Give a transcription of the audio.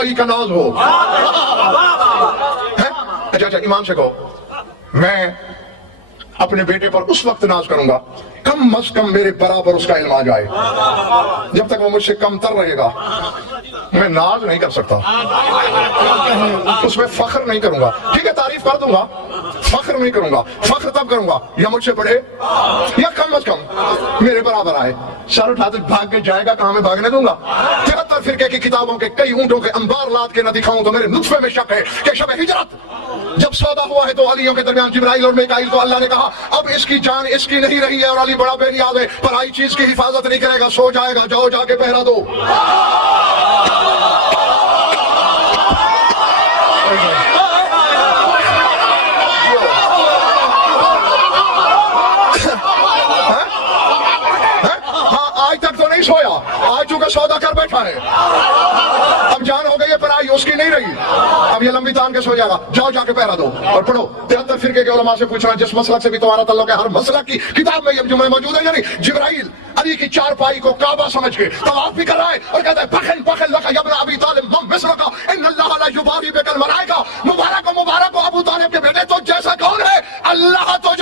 بھائی کا ناز ہو. اچھا ایمان سے کہو میں اپنے بیٹے پر اس وقت ناز کروں گا کم از کم میرے برابر اس کا علم آ جائے. جب تک وہ مجھ سے کم تر رہے گا میں ناز نہیں کر سکتا, اس میں فخر نہیں کروں گا. ٹھیک ہے تعریف کر دوں گا, فخر نہیں کروں گا. فخر تب کروں گا یا مجھ سے بڑھے یا کم از کم میرے برابر آئے. سر اٹھاتے بھاگ کے جائے گا کہاں میں بھاگنے دوں گا؟ 73 فرقے کی کتابوں کے کئی اونٹوں کے انبار لاد کے نہ دکھاؤں تو میرے نطفے میں شک ہے کہ شب ہجرت جب سودا ہوا ہے تو علیوں کے درمیان جبرائیل اور میکائیل کو اللہ نے کہا اب اس کی جان اس کی نہیں رہی ہے اور علی بڑا بے نیاز ہے, پرائی چیز کی حفاظت نہیں کرے گا, سو جائے گا, جاؤ جا کے پہرا دو. آج تک تو نہیں سویا, آج چونکہ سودا کر بیٹھا ہے, اب جان ہو گئی ہے پرائی اس کی نہیں رہی, اب یہ لمبی تان کے سو جائے گا, جاؤ جا کے پہرا دو. اور پڑھو 73 فرقے کے علماء سے پوچھنا جس مسلک سے بھی تمہارا تعلق ہے ہر مسلک کی کتاب میں یہ جملے موجود ہے. یعنی جبرائیل علی کی چارپائی کو کعبہ سمجھ کے طواف بھی کر رہا ہے اور کہتا ہے بخن بخن لک یا ابن ابی طالب من مثلک ان اللہ لا یبالی بک الملائکہ. مبارک ہو ابو طالب کے بیٹے, تو جیسا کون ہے اللہ تجھے